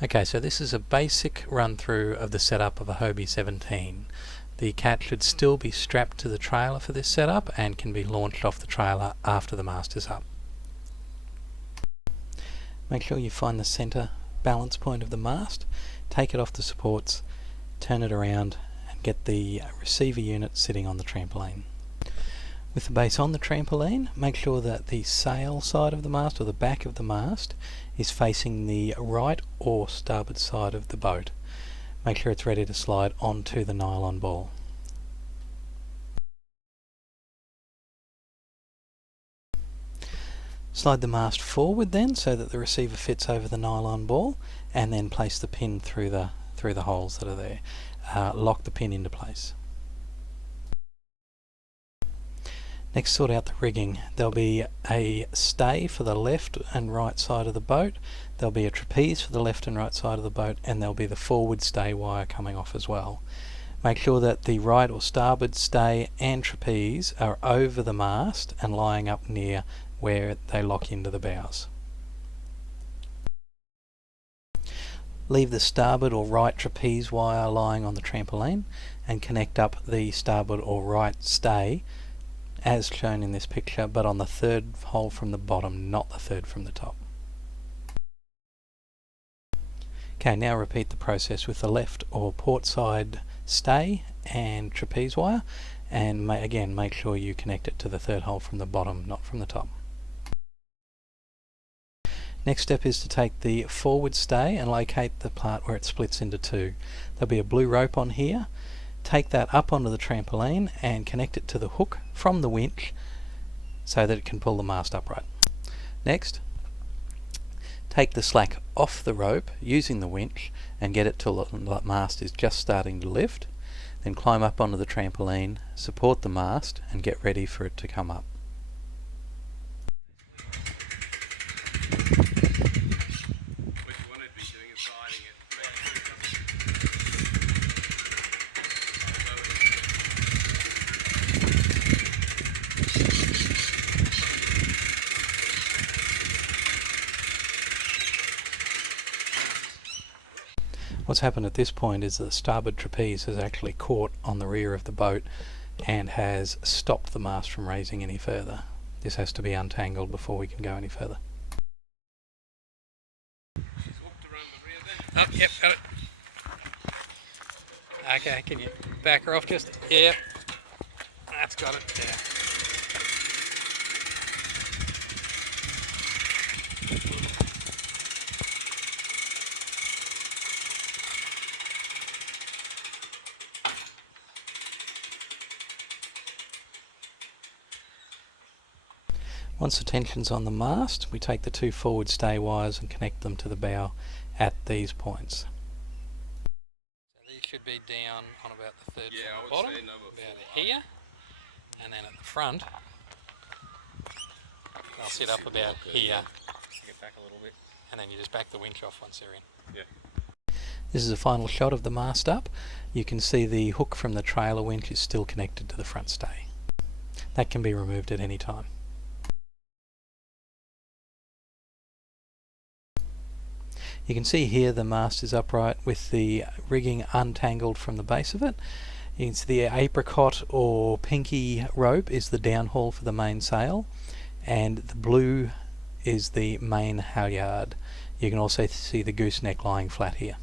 Okay, so this is a basic run through of the setup of a Hobie 17. The cat should still be strapped to the trailer for this setup and can be launched off the trailer after the mast is up. Make sure you find the centre balance point of the mast, take it off the supports, turn it around and get the receiver unit sitting on the trampoline. With the base on the trampoline, make sure that the sail side of the mast or the back of the mast is facing the right or starboard side of the boat. Make sure it's ready to slide onto the nylon ball. Slide the mast forward then so that the receiver fits over the nylon ball, and then place the pin through the holes that are there. Lock the pin into place. Next, sort out the rigging. There'll be a stay for the left and right side of the boat, there'll be a trapeze for the left and right side of the boat, and there'll be the forward stay wire coming off as well. Make sure that the right or starboard stay and trapeze are over the mast and lying up near where they lock into the bows. Leave the starboard or right trapeze wire lying on the trampoline and connect up the starboard or right stay as shown in this picture, but on the third hole from the bottom, not the third from the top. Okay, now repeat the process with the left or port side stay and trapeze wire, and again make sure you connect it to the third hole from the bottom, not from the top. Next step is to take the forward stay and locate the part where it splits into two. There'll be a blue rope on here. Take that up onto the trampoline and connect it to the hook from the winch so that it can pull the mast upright. Next, take the slack off the rope using the winch and get it till the mast is just starting to lift. Then climb up onto the trampoline, support the mast and get ready for it to come up. What's happened at this point is the starboard trapeze has actually caught on the rear of the boat and has stopped the mast from raising any further. This has to be untangled before we can go any further. She's walked around the rear there. Oh, yep, got it. Okay, can you back her off just? Yep. That's got it, yeah. Once the tension's on the mast, we take the two forward stay wires and connect them to the bow at these points. So these should be down on about the third from the bottom, about here, and then at the front, they'll sit up about here. Get back a little bit. And then you just back the winch off once they're in. Yeah. This is a final shot of the mast up. You can see the hook from the trailer winch is still connected to the front stay. That can be removed at any time. You can see here the mast is upright with the rigging untangled from the base of it. You can see the apricot or pinky rope is the downhaul for the main sail, and the blue is the main halyard. You can also see the gooseneck lying flat here.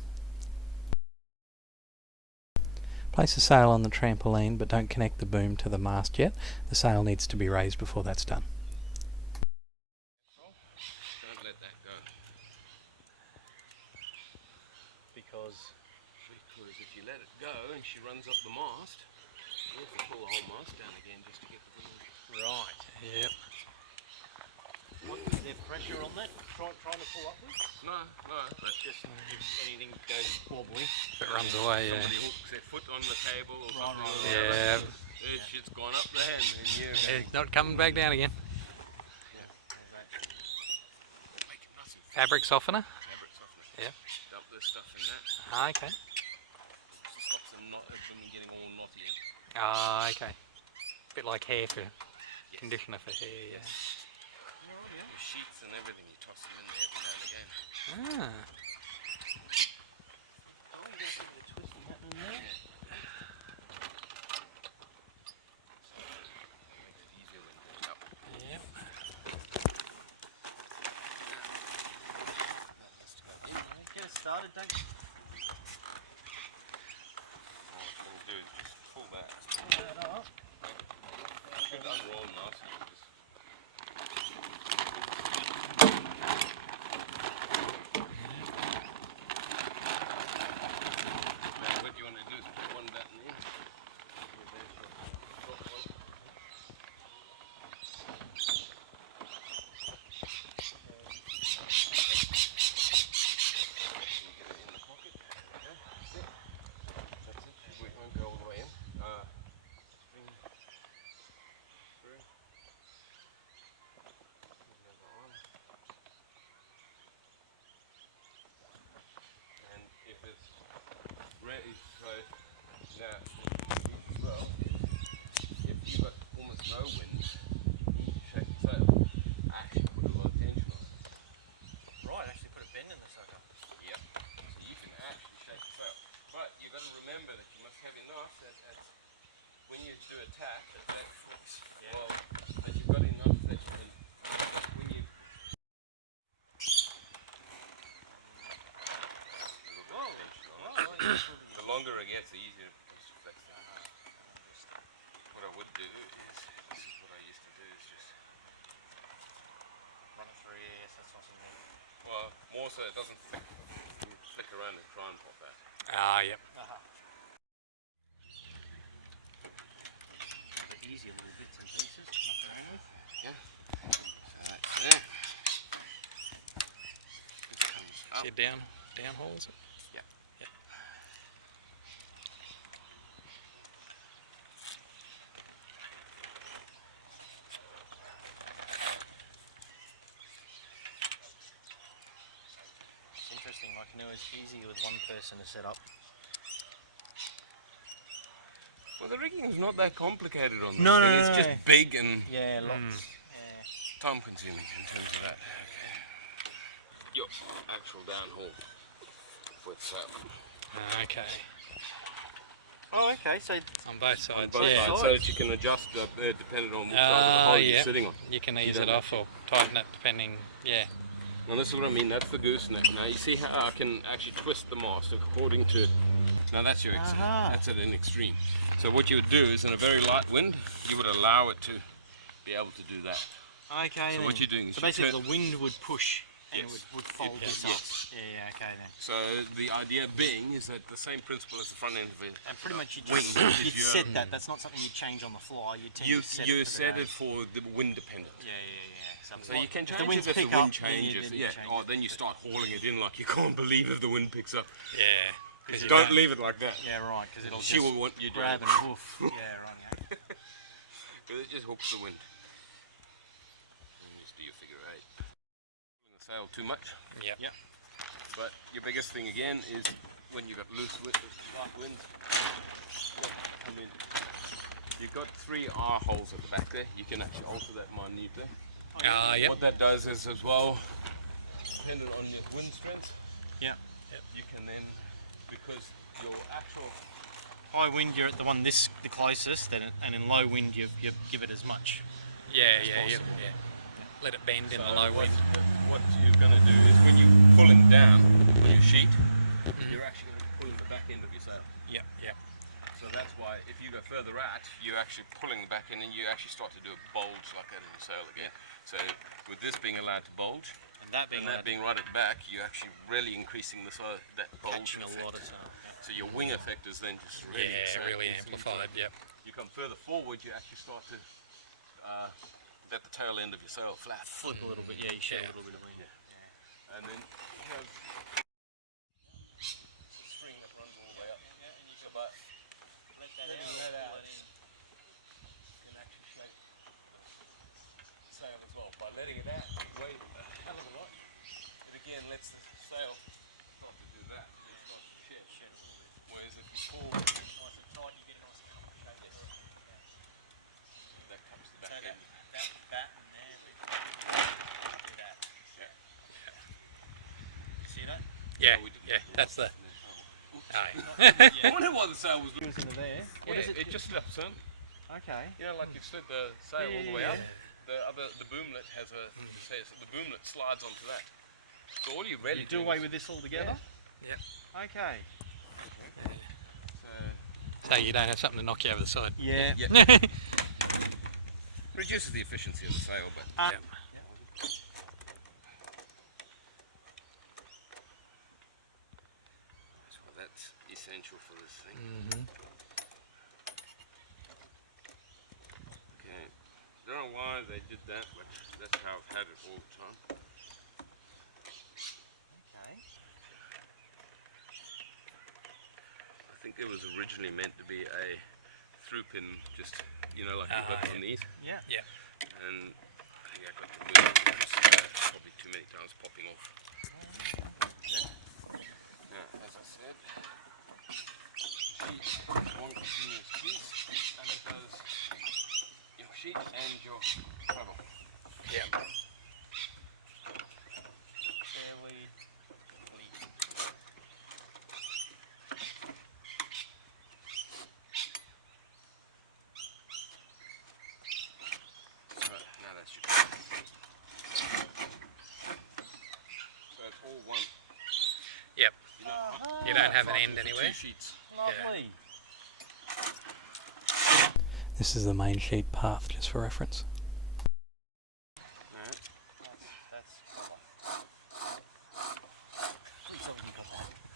Place the sail on the trampoline, but don't connect the boom to the mast yet. The sail needs to be raised before that's done. Don't let that go. Because if you let it go and she runs up the mast, you have to pull the whole mast down again just to get the boom. Right. Yep. Is there pressure on that? Trying to pull upwards? No, that's Just if anything goes wobbly. If it runs away, yeah. somebody hooks their foot on the table or something. Yeah. That shit's gone up there and you It's not coming back down again. make it nice and Fabric softener? fabric softener. Yeah. Dump this stuff in that. Ah, okay. Stops them from getting all knotty. Ah, okay. Bit like hair for conditioner for hair, yeah. Sheets and everything, you toss them in there every now and again. Ah. makes it easier to flex that. What I would do is, this is what I used to do, is just Run it through, yes, that's awesome. well, more so it doesn't flick around and try and pop out. Ah, yep. The easier little bits and pieces to muck around with. Yeah. So that's there. This comes up. See down holes? Yeah. Yep. It's interesting, like I know it's easier with one person to set up. Well, the rigging is not that complicated on this No, thing. no, It's no, just no. big and Yeah, lots. Yeah. time consuming in terms of that. Okay. Your actual downhaul with sail. Okay. Oh, okay, so On both sides. Both yeah. sides, so that you can adjust up there depending on which side of the hole yeah. you're sitting on. You can You ease don't it off or tighten it depending. Yeah. Now this is what I mean, that's the gooseneck. Now you see how I can actually twist the mast according to, now that's your that's at an extreme. So what you would do is in a very light wind, you would allow it to be able to do that. okay. So then. what you're doing is so you basically turn- the wind would push and Yes. it would fold It- this yes. up. Yeah, okay then. So the idea being is that the same principle as the front end of it. And pretty much you Wing, just if you'd you're- set that. That's not something you change on the fly. You tend You to set you it for the set day. it for the wind dependent. Yeah. So you can if change the winds it if the pick wind up, changes. then you Yeah. change Oh, it. then you start hauling it in like you can't believe if the wind picks up. Yeah. Because you Don't leave it like that. Yeah, right. Because it'll She just will want you to grab and woof. Yeah, right. Yeah. Because it just hooks the wind. And you just do your figure eight. Pulling the sail too much. Yep. Yep. But your biggest thing again is when you've got loose wind, sharp winds, come in. You've got 3 R holes at the back there. You can actually alter that minutely. Yep. What that does is as well, depending on your wind strength, Yeah. you can then, because your actual High wind, you're at the one the closest, and in low wind, you give it as much. Yeah. Let it bend in the low wind. What you're going to do is when you're pulling down on your sheet, you're actually going to be pulling the back end of your sail. Yep. So that's why if you go further out, you're actually pulling the back end and you actually start to do a bulge like that in the sail again. So with this being allowed to bulge, And that being and that being right at the back, you're actually really increasing the size, that bulge catching a effect. lot of time. So your wing effect is then just really Really insane. amplified. Yep. You come further forward, you actually start to let the tail end of your sail flap. Flip a little bit. Yeah, you show Yeah. a little bit of wind. And then you have string that runs all the way up. So but letting that out can actually shape the sail as well. By letting it out, weigh a hell of a lot. It again lets the sail start to do that. It starts to shed. Whereas if you pull nice and tight, you get a nice shape. That comes to the back end. That batten there, do that. Yeah. See that? Yeah. we did- Yeah. That's the. Oh, I wonder why the sail was Goes into there. What is it? It just slips in. Okay. You know, like you've slid the sail all the way Yeah. up. The boomlet has the boomlet slides onto that. So all you really You do away with this altogether? Yep. Okay. So you don't have something to knock you over the side. Yeah. Yeah. Reduces the efficiency of the sail, but Yep. so that's essential for this thing. Okay. Don't know why they did that, but that's how I've had it all the time. Okay. I think it was originally meant to be a through pin, just like you've got on these, Yeah. and I think I got the wings probably too many times popping off. Yeah. Now, as I said, sheet is one continuous piece, and it does your sheet and your travel. Yep. Fairly lead. So now that's your travel. So it's all one. Yep. You don't, You don't have an end anywhere. Two sheets. Lovely. This is the main sheet path, just for reference.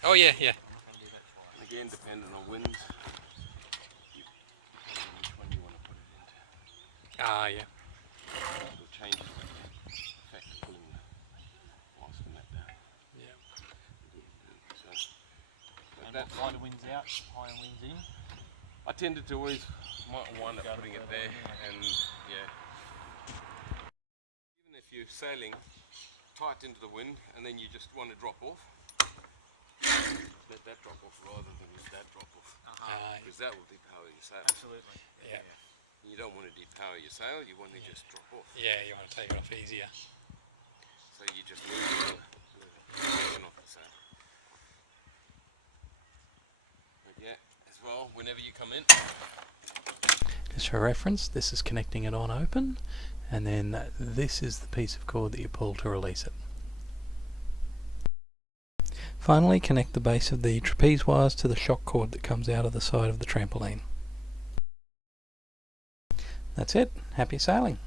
Oh yeah, yeah. Again, depending on winds, depending on which one you want to put it into. Ah, yeah. It'll change the effect of pulling the whilst and that down. Yeah. So, And that, lighter winds out, higher winds in. I tended to always wind up putting it there, and yeah. Even if you're sailing tight into the wind and then you just want to drop off, let that drop off rather than let that drop off, because that will depower your sail. Absolutely. Yeah. You don't want to depower your sail, you want to just drop off. Yeah, you want to take it off easier. So you just move the tension off the sail. But yeah, as well, whenever you come in, Just for reference, this is connecting it on open, and then this is the piece of cord that you pull to release it. Finally, connect the base of the trapeze wires to the shock cord that comes out of the side of the trampoline. That's it. Happy sailing.